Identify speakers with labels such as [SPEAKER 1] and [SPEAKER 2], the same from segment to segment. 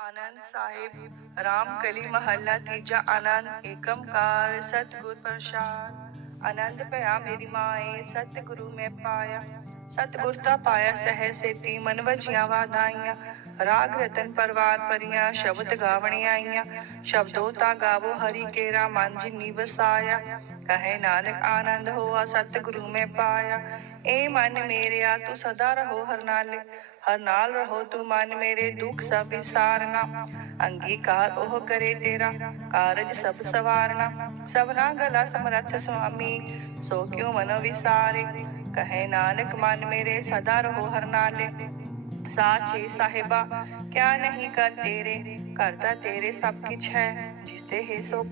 [SPEAKER 1] आनंद साहिब रामकली महला तीजा आनंद, एकम एकमकार सतगुर प्रसाद। आनंद पया मेरी माए, सतगुरु में पाया। सतगुरता पाया सह सेती, मन वजिया वादाइया राग रतन परवार परिया, शब्द गावणे आईया शब्दों ता गावो हरि केरा, मन जिनी बसाया ਕਹੇ ਨਾਨਕ ਆਨੰਦ ਹੋਆ ਸਤਿਗੁਰੂ ਮੈਂ ਪਾਇਆ ਏ ਮਨ ਮੇਰਿਆ ਤੂੰ ਸਦਾ ਰਹੋ ਹਰ ਨਾਲੇ ਹਰ ਨਾਲ ਰਹੋ ਤੂੰ ਮਨ ਮੇਰੇ ਦੁੱਖ ਸਭ ਵਿਸਾਰਨਾ ਅੰਗੀਕਾਰ ਉਹ ਕਰੇ ਤੇਰਾ ਕਾਰਜ ਸਭ ਸਵਾਰਨਾ ਸਭਨਾ ਗਲਾ ਸਮਰੱਥ ਸੁਆਮੀ ਸੋ ਕਿਉ ਮਨ ਵਿਸਾਰੇ ਕਹੇ ਨਾਨਕ ਮਨ ਮੇਰੇ ਸਦਾ ਰਹੋ ਹਰ ਨਾਲੇ ਸਾਚੇ ਸਾਹਿਬਾ ਕਿਆ ਨਹੀਂ ਕਰ ਤੇਰੇ ਕਰਤਾ ਤੇਰੇ ਸਭ ਕਿਛ ਹੈ ਜਿਸ ਤੇ ਹੈ ਸੋ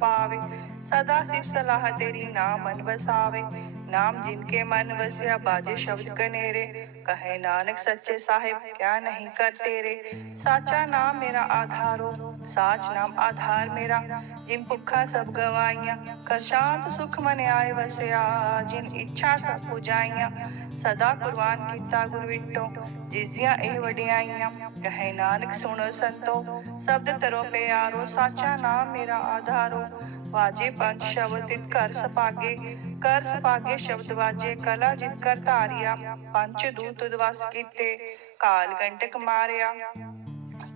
[SPEAKER 1] सदा सिर्फ़ सलाह तेरी ना मन बसावे नाम जिनके मन वसिया बाजे शब्द कनेरे कहे, नानक सच्चे साहेब, क्या नहीं कर तेरे? साचा नाम मेरा आधारो, साच नाम आधार मेरा। जिन पुखा सब गवाइया, कर शांत सुख मन आए वसिया जिन इच्छा सब पुजाइया सदा कुर्बान किता गुरविटो जिस दिया ए वडियाइया, कहे, नानक सुनो संतो, शब्द तरो प्यारो, साचा नाम मेरा आधारो। वाजे पंच शब्द कर सपागे। ਕਰ ਸਪਾਗੇ ਕਰ ਸਪਾਗੇ ਸ਼ਬਦ ਵਾਜੇ ਕਲਾ ਜਿਤ ਕਰ ਧਾਰਿਆ ਪੰਜ ਦੂਤ ਦਵਸ ਕੀਤੇ ਕਾਲ ਕੰਟਕ ਮਾਰਿਆ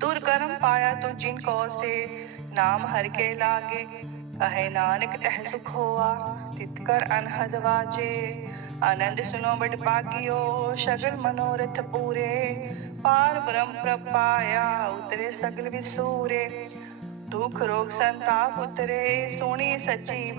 [SPEAKER 1] ਤੁਰ ਕਰਮ ਪਾਇਆ ਤੋ ਜਿਨ ਕੋ ਸੇ ਨਾਮ ਹਰ ਕੇ ਲਾਗੇ ਕਹੇ ਨਾਨਕ ਤਹ ਸੁਖ ਹੋਆ ਤਿਤ ਕਰ ਅਨਹਦ ਵਾਜੇ ਆਨੰਦ ਸੁਨੋ ਬੜ ਪਾਗਿਓ ਸ਼ਗਲ ਮਨੋਰਥ ਪੂਰੇ ਪਾਰ ਬ੍ਰਹਮ ਪ੍ਰਪਾਇਆ ਉਤਰੇ ਸਗਲ ਵਿਸੂਰੇ ਦੁਖ ਰੋਗ ਸੰਤਾਪ ਉਤਰੇ ਸੋਣੀ ਸੱਚੀ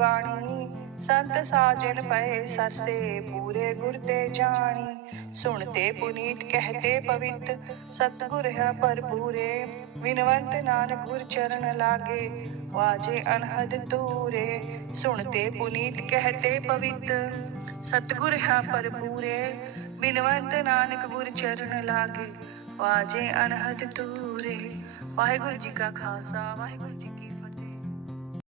[SPEAKER 1] संत साजन पहे सरसे, पूरे गुरते जानी। सुनते पुनीत, कहते पवित, सतगुर है पर पूरे। विनवंत नानक गुर चरण लागे, वाजे अनहद दूरे। सुनते पुनीत, कहते पवित, सतगुर है पर पूरे। विनवंत नानक गुर चरण लागे, वाजे अनहद दूरे। वाहेगुरु जी का खालसा, वाहेगुरु जी